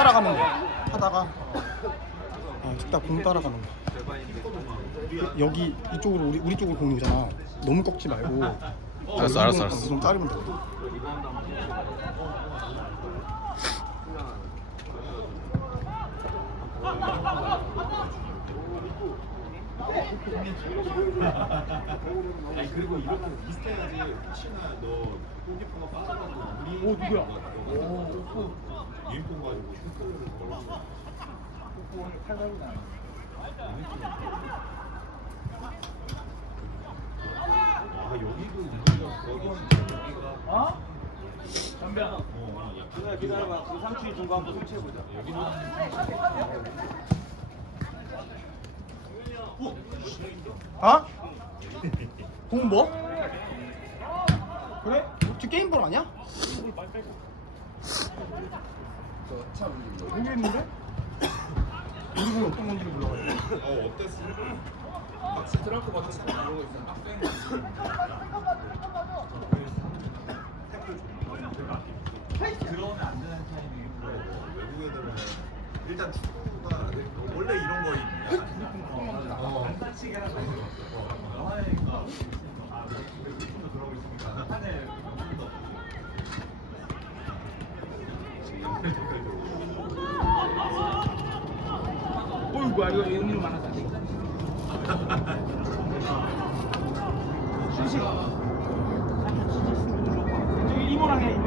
따라가면 돼. 하다가 아, 찍다 공 따라가는 거. 여기 이쪽으로 우리 우리 쪽으로 공 오잖아. 너무 꺾지 말고. 알았어, 알았어, 알았어. 좀 따르면 돼. 아니 그리고 이렇게 비슷해야지 혹시나 너 골키퍼가 빠져가지고 우리 오 누구야? 유니폼 가지고 슈퍼를 걸었어. 아 여기도 우리가 거기 진짜 여기가 어? 담배야. 어, 기다려 기다려봐. 그 삼촌이 준거 한번 설치해보자. 여기는 어? 공 뭐? 그래? 저 게임볼 아니야? 모르겠는데? 우리 볼 어떤 건지 몰라가지고. 어 어땠어? 박스 트렁크 같은 거 모르고 있어. 들어오면 안 되는 타이밍에 외국 애들은 일단 원래 이런 거 어. 어이구 이거 의미로 많아서. 순식. 저기 이모랑 해 이모.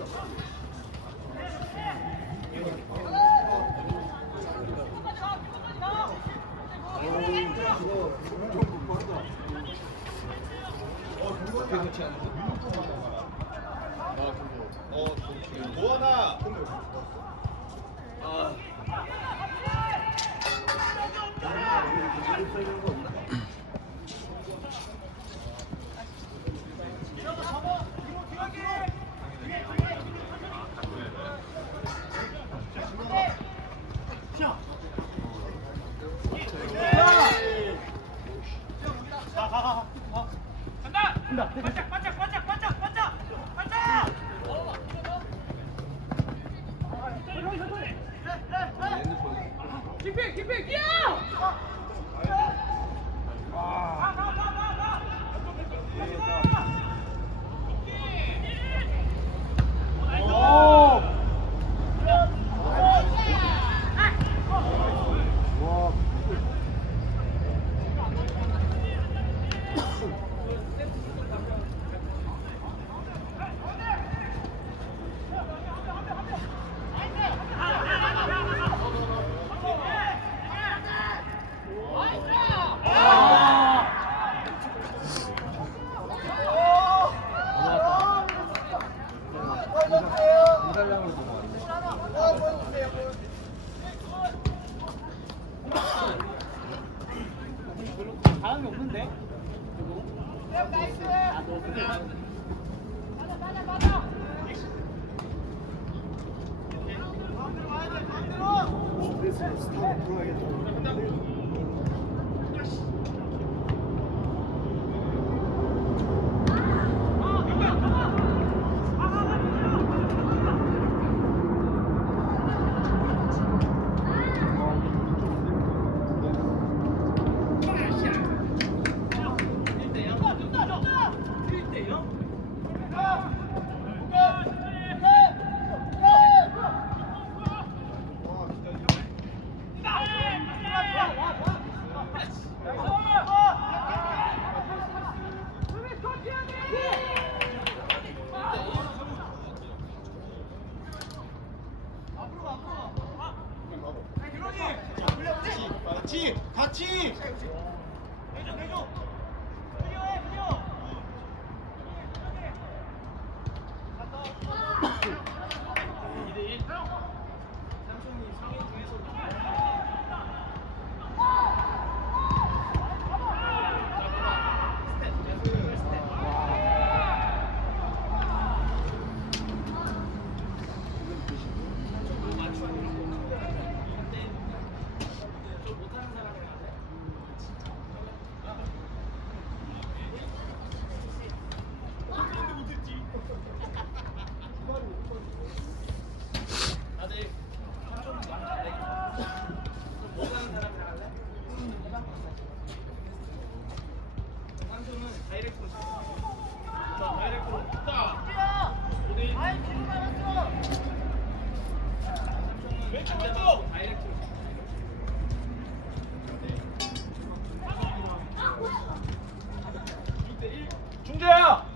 다 중재야.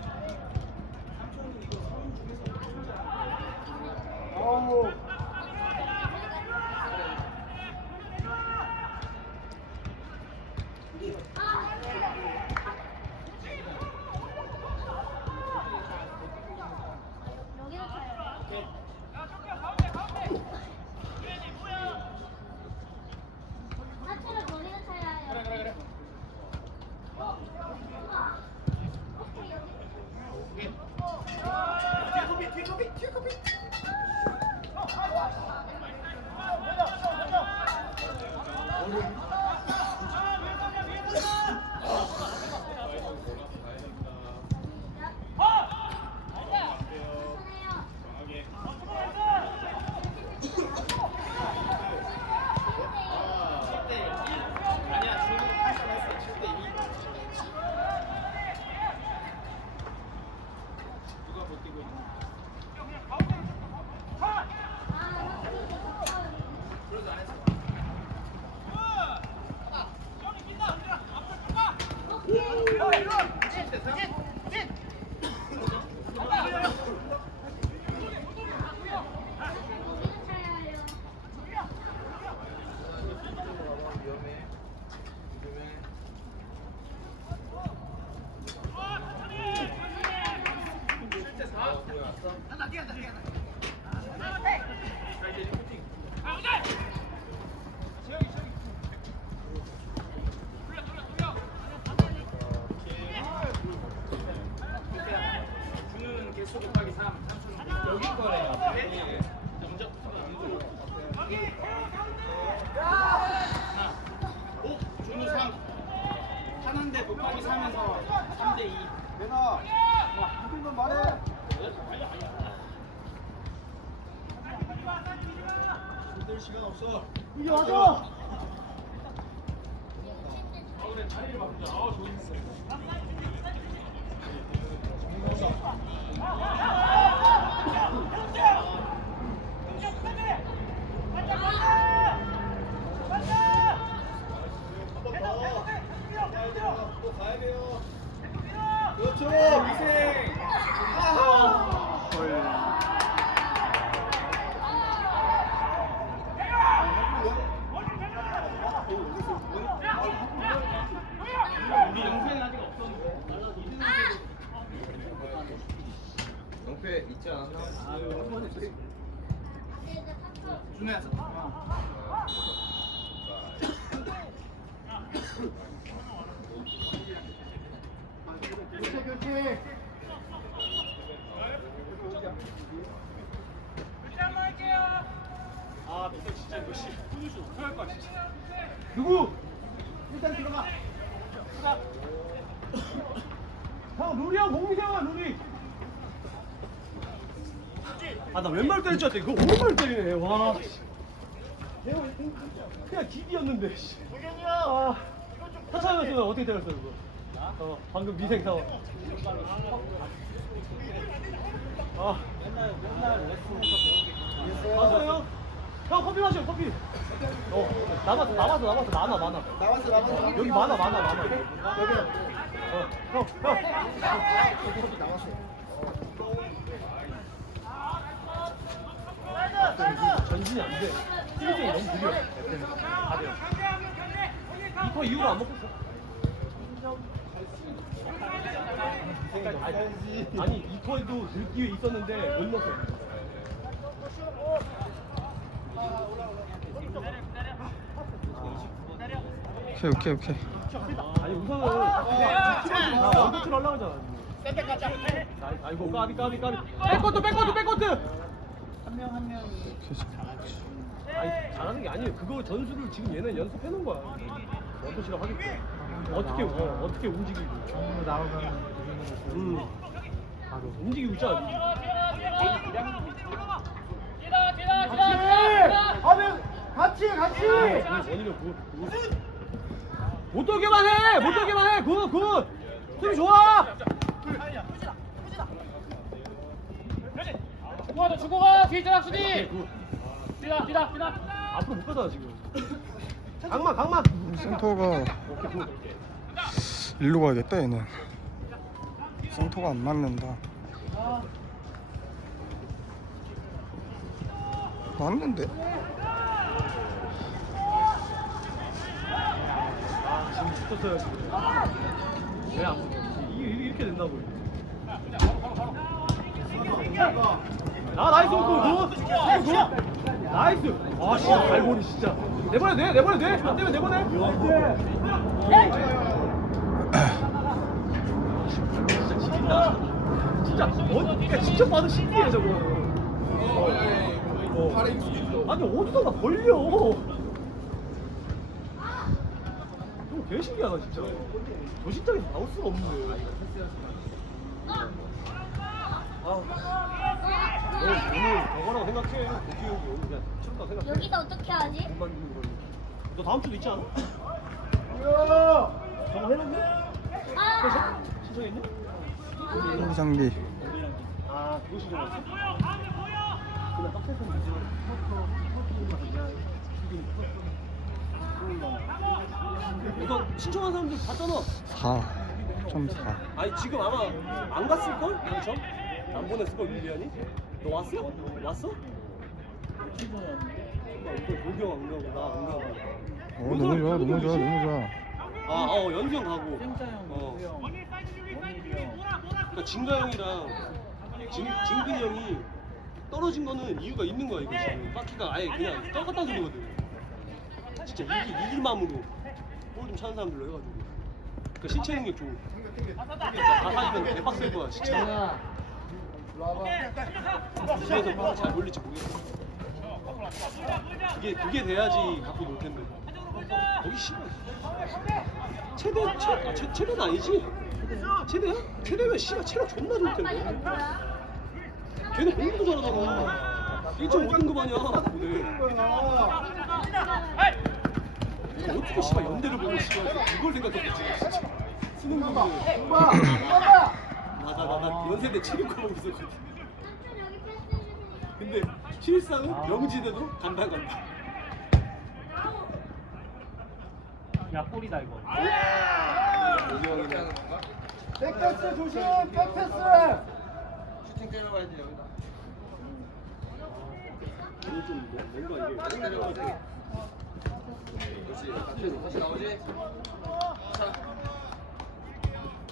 또 가야 돼요. 그렇죠. 미생. 아. 우리 영수는 아직 없었는데. 아, 어떡할 거야, 진짜. 누구? 일단 들어가. 형 룰이야 공이잖아 룰이. 아나 왼발 때릴 줄 알았더니 그거 오른발 때리네. 와. 내가 그냥 기기였는데. 도gen이야. 아. 타차였으면 어떻게 때렸어 그거? 어 방금 미생 상황. 아. 맨날 맨날 레슨에서 맞아요. 형 커피 마셔 커피. 어 남았어 남았어 남았어 많아 많아. 남았어 남았어. 여기 많아 많아 많아. 여기. 어, 형 형. 커피 남았어. 전진이 안 돼. 스리징이 너무 느려. 다 돼요. 2퍼 이후로 안 먹었어. 아니, 아니 2퍼에도 늘 기회 있었는데 못 넣었어. 오케이 오케이 오케이 아니 우선은 다 원코트를 하려고 하잖아. 아, 아이고 까비 까비 까비. 백코트 백코트 백코트. 아니 잘하는 게 아니에요. 그거 전술을 지금 얘는 연습해 놓은 거야. 원코트라고 하겠지. 어떻게 어, 어떻게 움직이고. 정으로 나오면 음. 바로 움직이고 있잖아. 같이 같이 같이. 원이는 굿 굿. 못 돌게만 해! 못 돌게만 해! 굿! 굿! 수비 좋아! 주고 가, 주고 가. 뒤에 있잖아, 굿. 뛰다 뛰다 뛰다 앞으로 못 가잖아 지금. 강만 강만. 센터가 일로 가야겠다 얘는. 센터가 안 맞는다. 맞는데? 아, 지금 붙었어요 지금. 왜안 이게 이게 이렇게 된다고 아 나이스 굿. 굿. 굿. 나이스. 아 진짜 발골이 진짜. 내보내 내 내보내 돼안 되면 내보내. 진짜 지린다 진짜 어 그러니까 직접 봐도 신기해 저거. 어. 아니 어디서 나 걸려? 이거 되게 신기하다 진짜. 저 신장에서 나올 수가 없는데 아, 너 오늘 저거라고 생각해 도쿄 오늘 그냥 치렀다고 생각해 여기서 어떻게 하지? 못 만드는 걸로 너 다음 주도 있지 않아? 저거 해놓은 아! 신청했냐? 여기 장비 아 그거 신청했어? 그냥 빡세서 이제 이거 신청한 사람들 봤잖아 4.4 아니 지금 아마 안 갔을걸? 안 보냈을걸 윌리안이? 너 왔어? 왔어? 이거 도경 안 가고 나안 가고 어 너무 좋아 너무 좋아 너무 좋아 아, 어, 연수 형 가고. 어. 그러니까 진가 형이랑 진, 진근이 형이 떨어진 거는 이유가 있는 거야, 이거 지금. 바퀴가 아예 그냥 떨궜다 소리거든. 진짜 이길, 이길 마음으로 볼 좀 차는 사람들로 해가지고. 그러니까 신체 능력 좋고. 가사이면 대박셀 거야, 진짜. 집에서 잘 몰릴지 모르겠어. 그게, 그게 돼야지 갖고 놀 텐데. 거기 싫어. 최대, 최, 아, 최, 최대는 아니지? 최대야? 최대면 씨발 체력 존나 좋을 텐데. 걔는 공부도 잘하잖아. 1.5등급 아니야, 오늘. 어떻게 씨발 연대를 보고 씨발 그걸 생각했겠지. 진짜. 수능 공부. 맞아, 나 연세대 체육과 보고 있었거든. 근데 실상은 명지대도 간다 간다. 야 골이다 이거. 백패스 조심 백패스 이거 좀 뭔가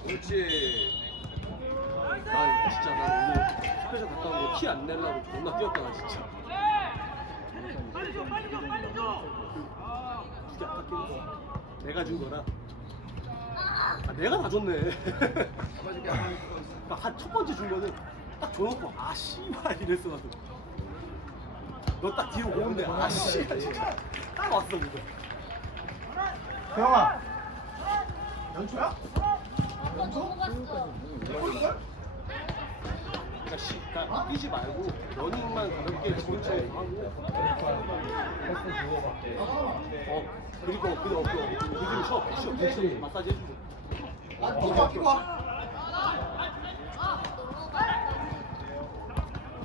이게. 난 진짜 난 오늘 스페셜 온거티 안 내려고 존나 뛰었다 나 진짜. 이게 아깝긴 해. 내가 준 거라. 아 내가 다 줬네. 한첫 번째 준 거는 딱 줘놓고 아 씨발 이랬어 나도. 너 딱 뒤로 오는데 아 씨발 진짜 딱 왔어 그거. 형아 연초야? 이거 넘어갔어. 그러니까 씨, 그러니까 뛰지 말고 러닝만 가볍게 기본체에서 하고. 어 그리고 그리고 그 그리고 쉬어 쉬어 쉬어 마사지 해주고. 아 끼고 끼고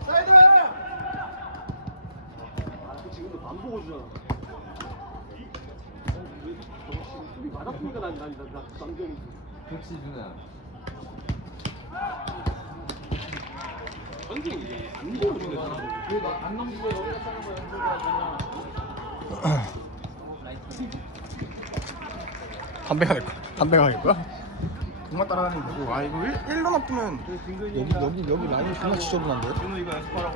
사이드 아, 그 지금도 안 보고 주잖아. 수비 맞았으니까 난, 난, 난, 난 남경이. 혹시 누나 현경이 이게 안 보고 주네, 사람을. 안 넘기고 여기다 차는 거 연습이야 담배 갈 거야 담배 갈 거야? 정말 따라가는 거고 아 이거 1, 일로 놔두면 여기 여기 여기 라인 존나 지저분한데 준호 이거 연습하라고.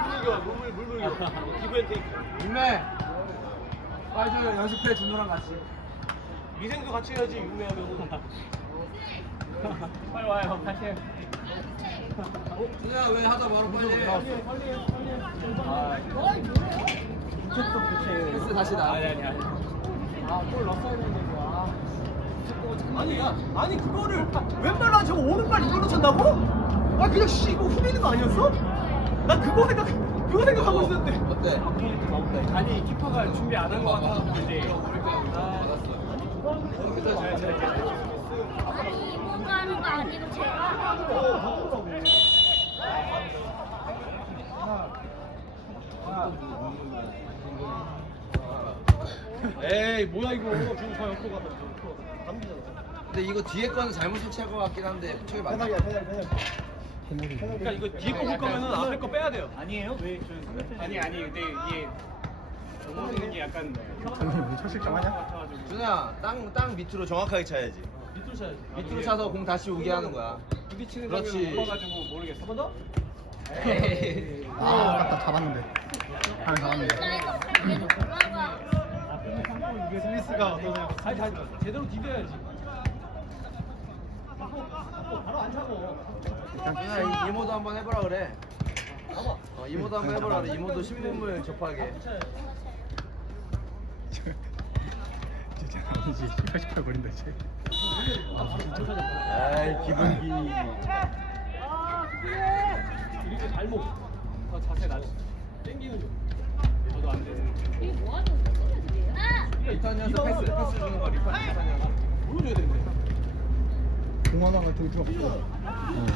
물물겨, 물물, 물물겨. 기브앤테이크. 윤매 빨리 좀 연습해 준호랑 같이 미생도 같이 해야지, 육매하면. 빨리 와요 다시 해 야왜 하다 바로 빨리 해 패스 다시 나 아니 아니 아니 아골 넣었어야 되는데 이거 아. 아니, 야, 아니, 그거를 왼발로 저거 오른발 이걸로 찬다고? 아, 그냥 씨, 이거 후리는 거 아니었어? 나 그거 생각, 그거 생각하고 있었는데. 어때? 아니 키퍼가 준비 안 한 거 같아서 이제 아니 이모가 하는 거 아니고 제가. 에이 뭐야 이거 지금 다 옆으로 가다 감기잖아 근데 이거 뒤에 거는 잘못 설치한 것 같긴 한데 저게 맞나? 그러니까 이거 뒤에 거 볼 거면은 앞에 거 빼야 돼요 아니에요? 왜? 아니 아니 근데 이게 넘어지는 게 약간 감독님 첫 실점 하냐? 준아 땅, 땅 밑으로 정확하게 차야지 밑으로 쳐야지 밑으로 차서 공 다시 오게 하는 거야 부딪히는 그렇지. 장면을 못 봐가지고 모르겠어. 한번 더? 에이. 아 아깝다. 잡았는데. 아 잡았는데. 스미스가 어떠세요? 아니 다 제대로 디뎌야지. 바로 안 차고 이, 이모도 한번 해보라 그래. 어, 이모도 한번 해보라 그래. 이모도 신문물 접하게. 진짜 아니지 18, 18 거린다 이제. 아이 기분기 이렇게 발목 더 자세 낮. 땡기는 좀 저도 안 돼. 이게 뭐 하는 거야? 리턴 연습 패스 패스 주는 거 리턴 리턴 연습 보여줘야 되는데 공화당을 좀 들었어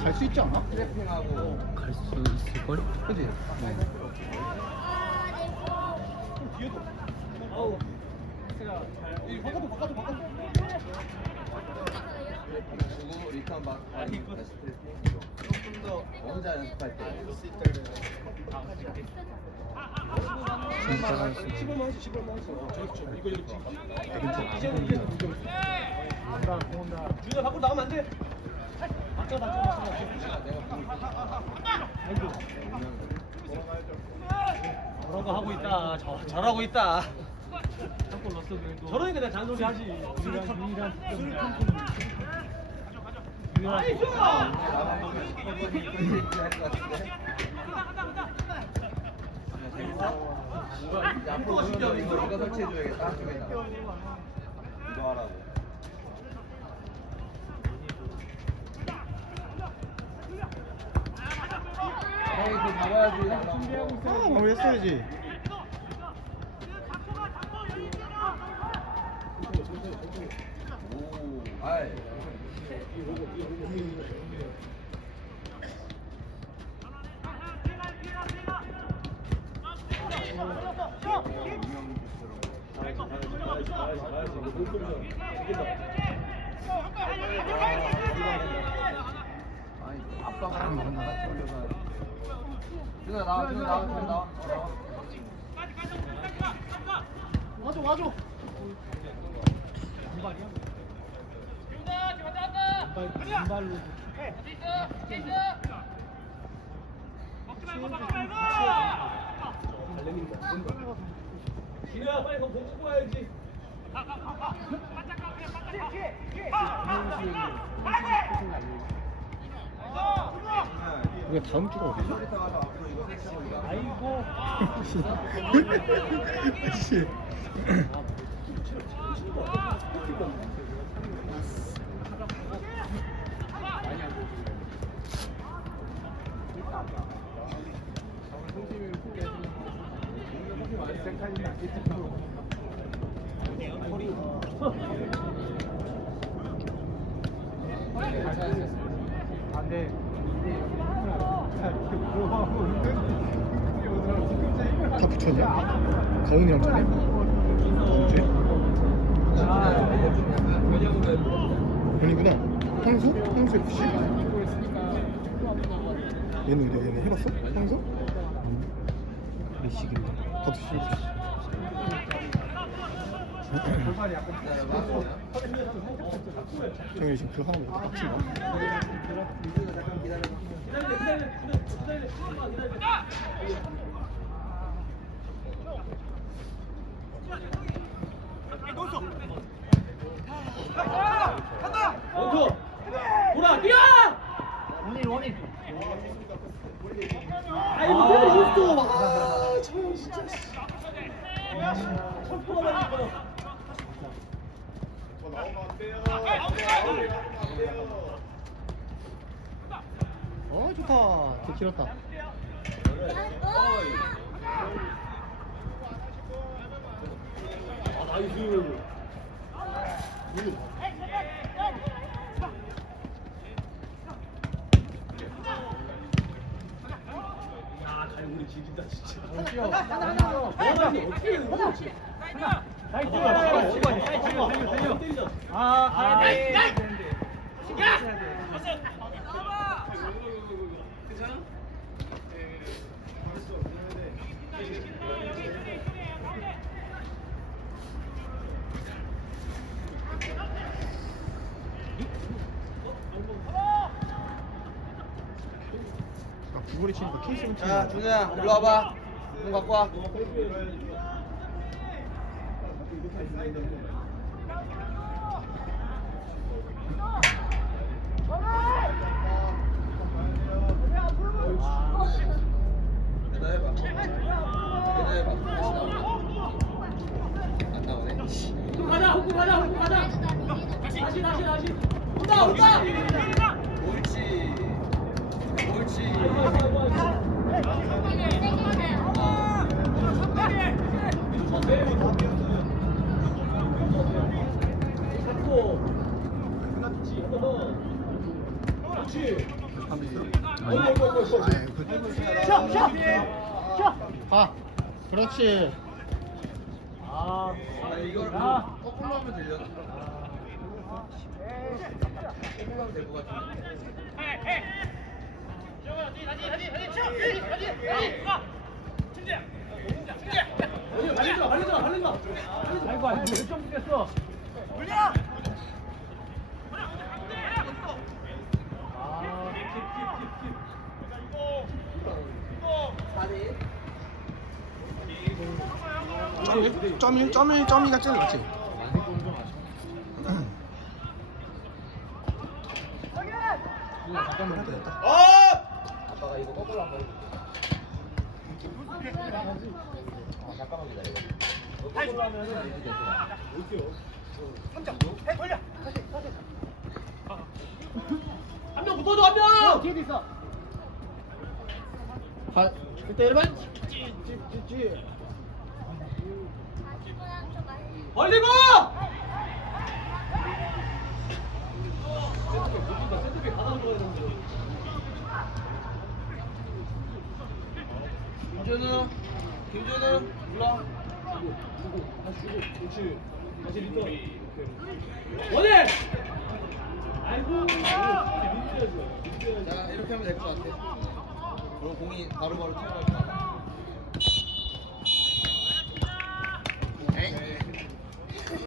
갈수 있지 않아? 트래핑하고 갈 수 있을걸? 그지? 좀 뒤에도 아우 제가 이 바꿔도 바꿔도 바꿔도 주고 리턴 막 다시 트래핑 조금 더 혼자 연습할 때 진짜 갈 수. 10월만 하지 10월만 하지 어, 저기 저 이거 이거 지금 이제는 이제 준아 밖으로 나가면 안돼 맞자 맞자 맞자 아이고 저런 거 하고 있다 저, 저러고 있다 저러니까 내가 잔소리 하지 유일한 유일한 나이스 이제 앞으로 보면 이거 이거 설치해줘야겠다 이거 하라고 형이 그거 잡아야지 준비하고 아 마무리했어야지 오 아이 아니 아빠가 한번 나가 돌려서 준아 나와 준아 나와 준아 나와 와줘 와줘 반 발이야? 반발 반발로 진우야 빨리 그거 보고 와야지 이게 다음 주가 어디지? 아이고 씨 안돼 다 붙였냐? 가온이랑 전에? 언제? 아니구나 황수 FC? 얘는 어디야? 얘는 해봤어? 황수? 미식인데 나도 시켰어 정현이 지금 그거 하는 거 빡친다 원투 돌아 뛰어 원인 원인 아이고 때려 아 정현 진짜 첫 맞을 어 좋다. 개 길었다. 아 나이스 야, 즐긴다 진짜. 아, 가야 돼. 아, 구글이 치니까 케이스는 자 준우야 일로 와봐. 공 갖고 와 대답해봐 대답해봐 안 나오네 가자, 훅 가자, 훅 가자. 다시, 다시, 다시. 온다, 온다. 옳지 옳지 아니 그 샷, 샷. 샷. 가 그렇지 아, 아 이걸 야. 거꾸로 하면 되려나? 하면 될것 같은데. 달리지 마, 달리지 마, 달리지 마. 아이고, 아이고, 몇점 됐어. 점 1, 점 1, 점 2가 제일 낫지 잠깐만 해도 됐다 아빠가 이거 거꾸로 한번 해볼게 아 잠깐만 기다려 거꾸로 하면은 이렇게 돼서 한 명 붙어줘, 한 명. 뒤에 있어. 가 그때 1번 벌리고! 김준우 김준우 불러 그렇지. 다시 리턴. 원해! 아이고. 자 이렇게 하면 될 것 같아. 그럼 공이 바로바로 튀어나갈 것 같아